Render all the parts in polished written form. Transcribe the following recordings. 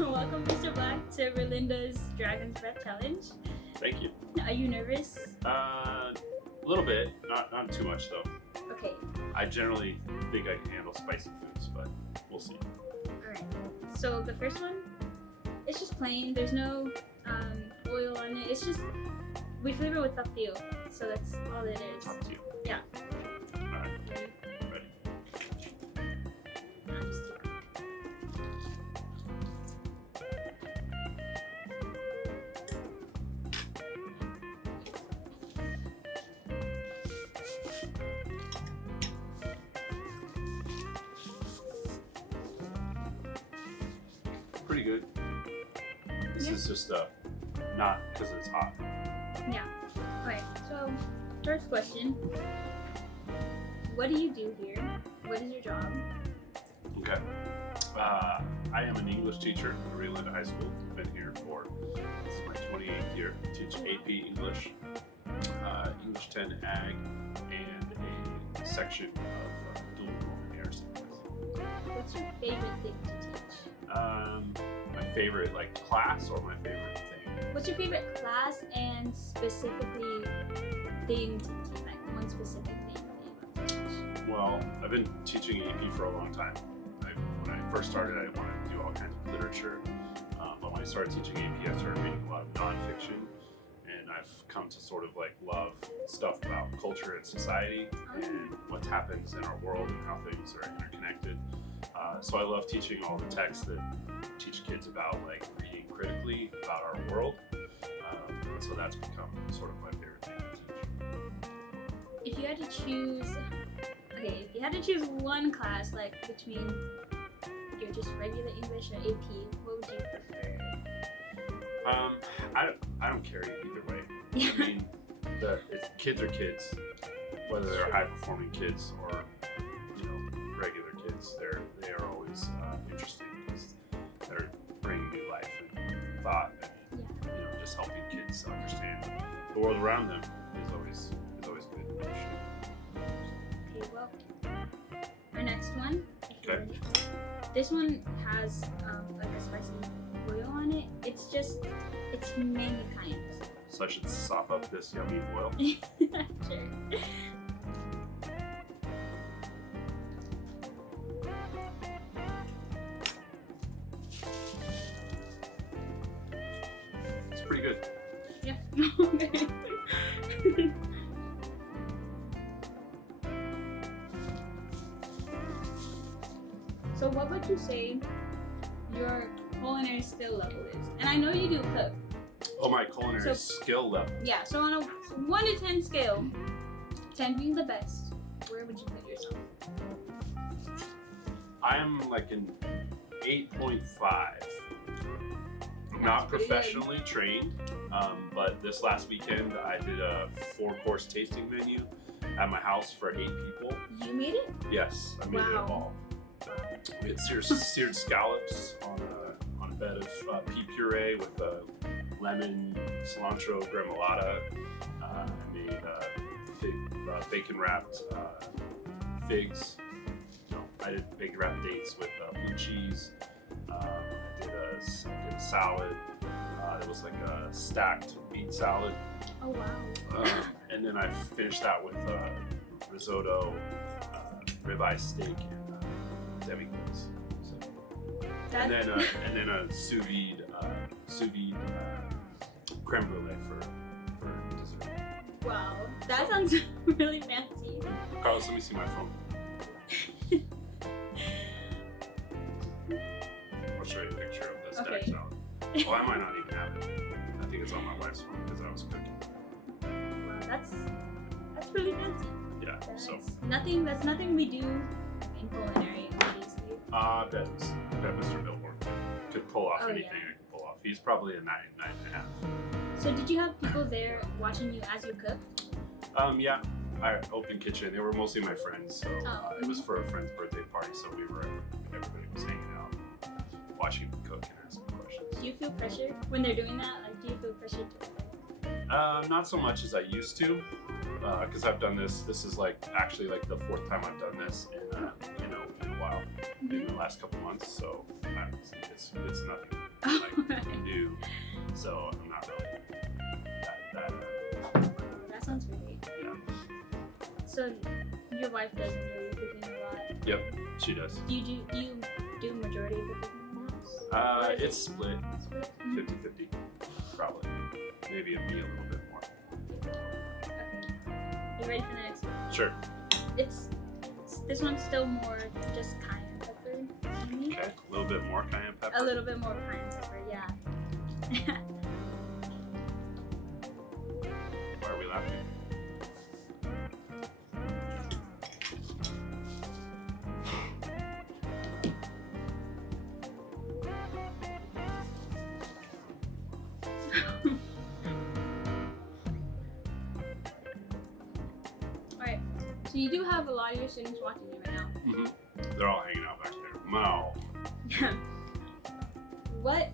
Welcome, Mr. Black, to Berlinda's Dragon's Breath Challenge. Thank you. Are you nervous? A little bit, not too much though. Okay. I generally think I can handle spicy foods, but we'll see. Alright. So the first one, it's just plain. There's no oil on it. It's just, we flavor with tapio. So that's all it is. Up to you. Yeah. Alright, Ready? ready. Pretty good. This is just not because it's hot. Yeah. Alright, so first question. What do you do here? What is your job? Okay. I am an English teacher at Berlinda High School. I've been here for, this is my 28th year. I teach AP English, English 10 Ag, and a section of dual enrollment air science. What's your favorite thing to teach? My favorite class or my favorite thing? What's your favorite class and specifically thing to teach? Like one specific thing that you love to teach? Well, I've been teaching AP for a long time. When I first started, I wanted to do all kinds of literature. But when I started teaching AP, I started reading a lot of nonfiction. And I've come to sort of love stuff about culture and society and what happens in our world and how things are interconnected. So I love teaching all the texts that teach kids about reading critically about our world. So that's become sort of my favorite thing to teach. If you had to choose one class between your just regular English or AP, what would you prefer? I don't care either way. Yeah. I mean, kids are kids, whether they're high performing kids or regular kids. They are always interesting because they're bringing new life and thought and just helping kids understand the world around them is always good. Okay, well, our next one. If you're Okay. ready for it. This one has a spicy oil on it. It's mainly kind. So I should sop up this yummy oil. Sure. It's pretty good. Yeah. So what would you say your culinary skill level is? And I know you do cook. Oh, my culinary skill level. Yeah, so on a 1 to 10 scale, 10 being the best, where would you put yourself? I'm an 8.5. I'm not pretty good. professionally trained, but this last weekend I did a 4-course tasting menu at my house for 8 people. You made it? Yes, I made it all. We had seared scallops on a bed of pea puree with lemon, cilantro, gremolata. I made bacon wrapped figs. I did bacon wrapped dates with blue cheese. I did a salad. It was like a stacked beet salad. Oh wow. And then I finished that with risotto, ribeye steak, and demi-glace. So. And then a sous vide creme brulee for dessert. Wow, that sounds really fancy. Carlos, let me see my phone. I'll show you a picture of the stacked salad. Well, I might not even have it. I think it's on my wife's phone because I was cooking. Wow, that's really fancy. Yeah, That's nothing we do in culinary, obviously. I bet Mr. Billboard could pull off anything yeah. I could pull off. He's probably a 9.5. So did you have people there watching you as you cooked? Yeah, open kitchen. They were mostly my friends, so it was for a friend's birthday party, so everybody was hanging out, watching me cook and asking questions. Do you feel pressure when they're doing that? Do you feel pressure to Not so much as I used to, because I've done this. This is actually the 4th time I've done this in a while, in the last couple months. So it's nothing. like new, so I'm not really that That sounds great. yeah. So your wife does enjoy cooking a lot. Yep, she does. Do you do majority of the cooking in the house? What is It's split Split? 50-50, probably. Maybe me a little bit more. Okay. You ready for the next one? Sure. This one's still more just cayenne pepper. Maybe? Okay, a little bit more cayenne pepper. A little bit more cayenne pepper, yeah. Why are we laughing? Alright, so you do have a lot of your students watching you right now. Mm-hmm. They're all hanging out back there. Wow. What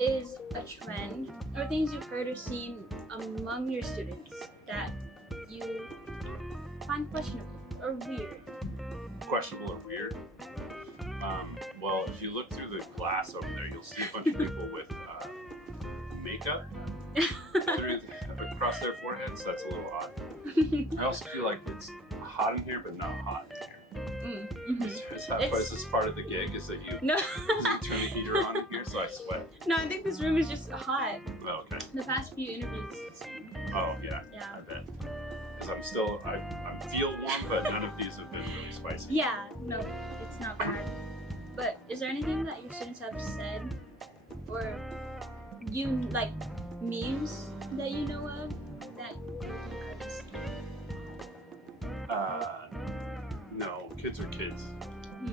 is a trend or things you've heard or seen among your students that you find questionable or weird? Questionable or weird? Well, if you look through the glass over there, you'll see a bunch of people with makeup across their foreheads. That's a little odd. I also feel like it's hot in here, but not hot in here. Is this part of the gig? Is that you? No. Turn the heater on in here so I sweat? No, I think this room is just hot. Oh, okay. The past few interviews. It's been- Oh, yeah. Yeah. I bet. Because I feel warm, but none of these have been really spicy. Yeah, no, it's not bad. But is there anything that your students have said or you like memes that you know of that you think are just No, kids are kids. hmm.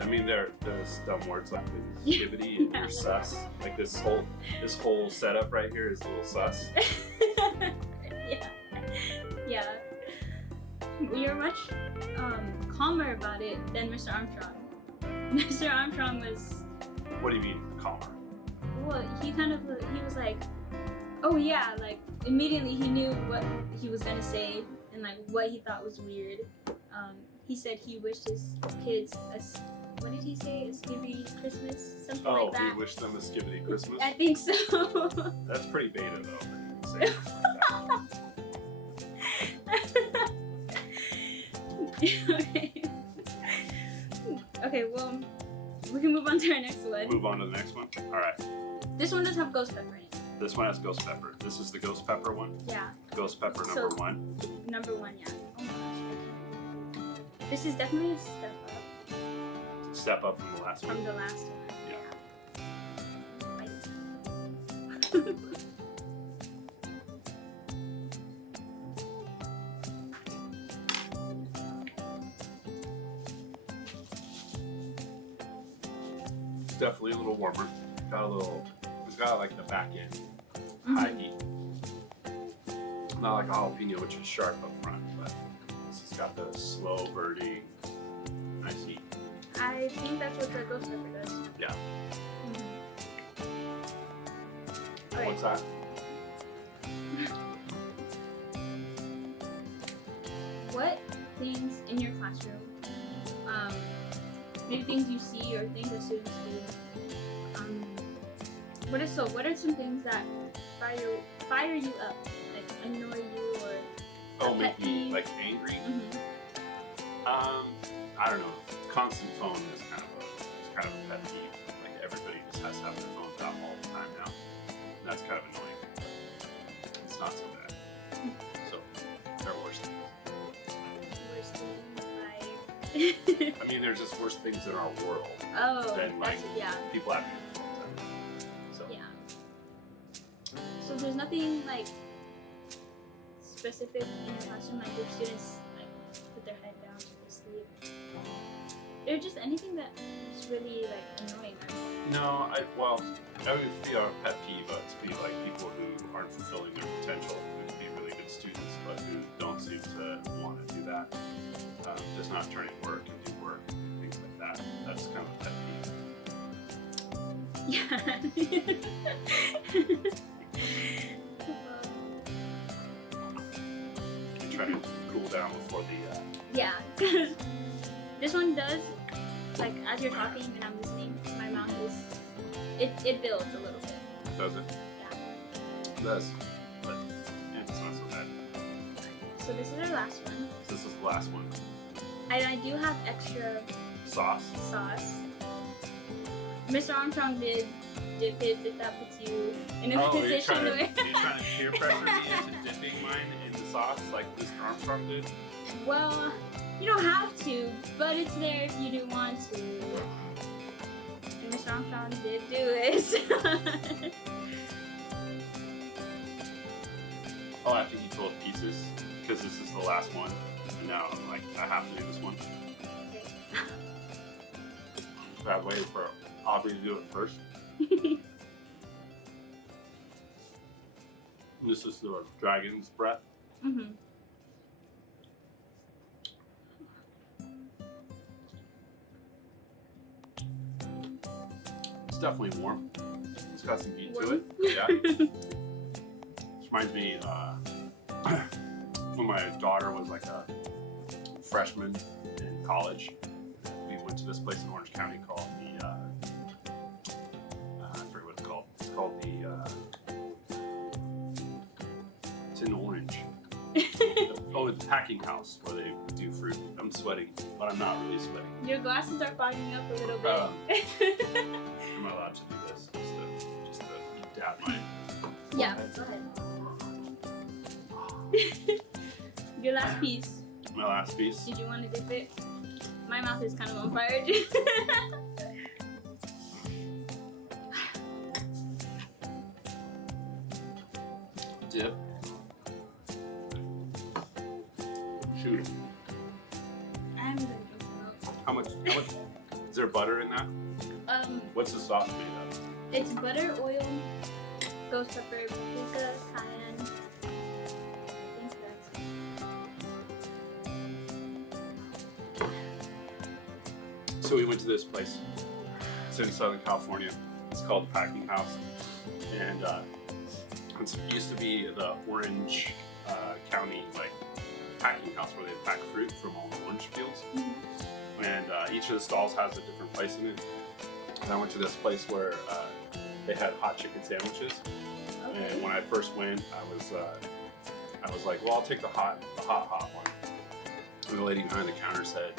I mean, there's dumb words like skibbity and you're sus. Like this whole setup right here is a little sus. Yeah. We are much calmer about it than Mr. Armstrong. Mr. Armstrong was, What do you mean, calmer? well, he was like, oh yeah, like immediately he knew what he was gonna say and like what he thought was weird. He said he wished his kids what did he say? A skibby Christmas? Something like that. He wished them a skibbity Christmas? I think so. That's pretty beta though. Say it like that. Okay, well, we can move on to our next one. Move on to the next one? Alright. This one does have ghost pepper in it. This one has ghost pepper. This is the ghost pepper one? Yeah, Ghost pepper number one? number one, yeah. Oh my gosh. This is definitely a step up Step up from the last one? from the last one. It's definitely a little warmer. It's got like the back end, high heat. Not like a jalapeno, which is sharp up front, but this has got the slow burning, nice heat. I think that's what the ghost pepper does. Yeah. Okay. What's that? What things in your classroom, maybe things you see or things that students do, what are some things that fire you up, like annoy you or Oh, a make pet me peeve? like angry? I don't know. Constant phone is kind of a pet peeve. Like everybody just has to have their phones out all the time now. And that's kind of annoying. But it's not so bad. So there are worse things. Worst thing, like I mean, there's just worse things in our world oh, than like that's, yeah, people having their phones out. So yeah. So there's nothing like specific in the classroom, like your students like put their head down to go sleep. Or just anything that is really like annoying. no, that would be our pet peeve. To be like people who aren't fulfilling their potential, who could be really good students, but who don't seem to want to do that. Just not turning work into work, things like that. That's kind of a pet peeve. Yeah. You try to cool down before the. Yeah, because this one does, like, as you're talking and I'm listening, my mouth is It builds a little bit. Does it? Yeah. It does. But yeah, it's not so bad. So this is our last one. This is the last one. I do have extra Sauce. sauce. Mr. Armstrong did dip his if that puts you in a You're position trying where. to peer pressure me into dipping mine in the sauce like Mr. Armstrong did? Well, you don't have to, but it's there if you do want to. And Mr. Armstrong did do it. I'll have to eat both pieces because this is the last one. And now I'm like, I have to do this one. I've waited for Aubrey to do it first. This is the dragon's breath. Mm-hmm. It's definitely warm. It's got some heat to Warm? it. Yeah. This reminds me when my daughter was like a freshman in college. We went to this place in Orange County called the I forget what it's called. It's called the it's in Orange. Oh, it's the packing house where they do fruit. I'm sweating, but I'm not really sweating. Your glasses are fogging up a little bit. Am I allowed to do this? Just to dab my Yeah, forehead? go ahead. Your last piece. My last piece. Did you want to dip it? My mouth is kind of on fire. Dip. Shoot. I'm gonna drink some How much? Is there butter in that? milk. What's the sauce made of? It's butter, oil, ghost pepper, paprika, cayenne. I think that's. So we went to this place. It's in Southern California. It's called the Packing House, and it used to be the Orange County like packing house where they pack fruit from all the orange fields. Mm-hmm. And each of the stalls has a different place in it. And I went to this place where they had hot chicken sandwiches. Okay. And when I first went, I was like, well, I'll take the hot one. And the lady behind the counter said,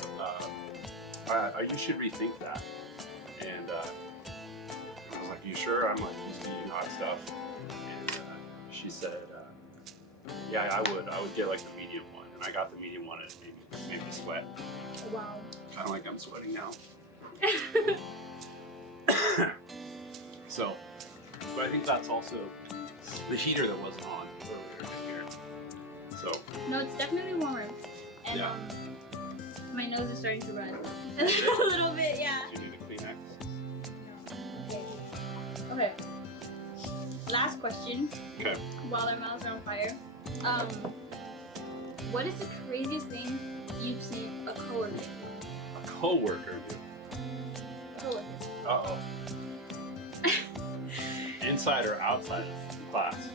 you should rethink that. And I was like, you sure? I'm like used to eating hot stuff. And she said, yeah, I would get like the medium one. And I got the medium one and it made me sweat. Wow. Kind of like I'm sweating now. So, but I think that's also the heater that wasn't on earlier in here. So. No, it's definitely warmer. And Yeah. My nose is starting to run a little bit, yeah. Do you need a Kleenex? Okay. Okay. Last question. Okay. While our mouths are on fire. What is the craziest thing you've seen a coworker do? A coworker do. Coworker. Uh-oh. Inside or outside of class?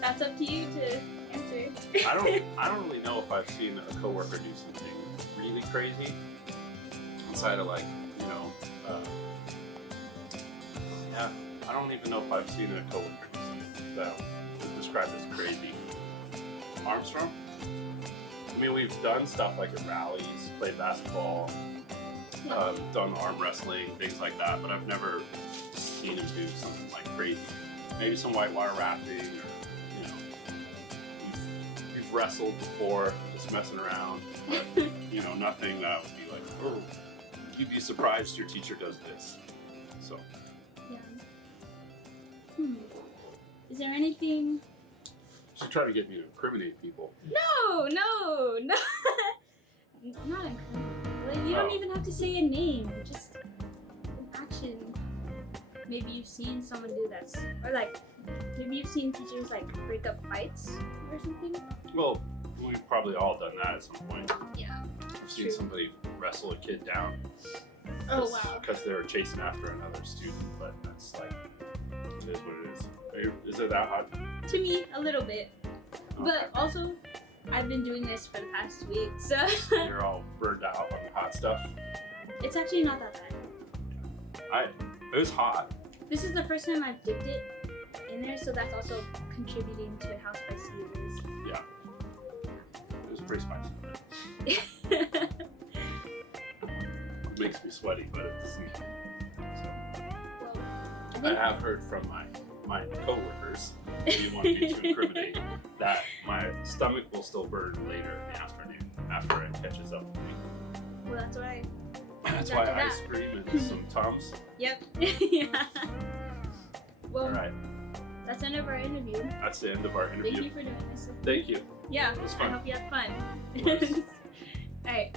That's up to you to answer. I don't really know if I've seen a coworker do something really crazy inside of like, you know, yeah, I don't even know if I've seen a coworker do something that was described as crazy. Armstrong? I mean, we've done stuff like at rallies, played basketball, done arm wrestling, things like that, but I've never seen him do something like crazy. Maybe some whitewater rafting, or, you know, we've wrestled before, just messing around, but, you know, nothing that would be like, oh, you'd be surprised your teacher does this. So. Yeah. Is there anything? She's trying to get me to incriminate people. No. Not incriminate. Like, you don't even have to say a name, just an action. Maybe you've seen someone do that, or like maybe you've seen teachers like break up fights or something. Well, we've probably all done that at some point. Yeah. I've seen somebody wrestle a kid down. Oh wow. Because they were chasing after another student, but that's like, it is what it is. Is it that hot? To me, a little bit. Okay. But also, I've been doing this for the past week, so You're all burned out on the hot stuff. it's actually not that bad. It was hot. This is the first time I've dipped it in there, so that's also contributing to how spicy it is. Yeah. It was pretty spicy. It makes me sweaty, but it doesn't. So. Well, I have heard from my coworkers, if you want me to incriminate, that my stomach will still burn later in the afternoon after it catches up with me. well, that's why. That's After why that. ice cream and some Tums. Yep. Yeah. Well, All right, that's the end of our interview. that's the end of our Thank interview. you for doing this. Thank you. Yeah, It was I fun. hope you had fun. Of course. All right.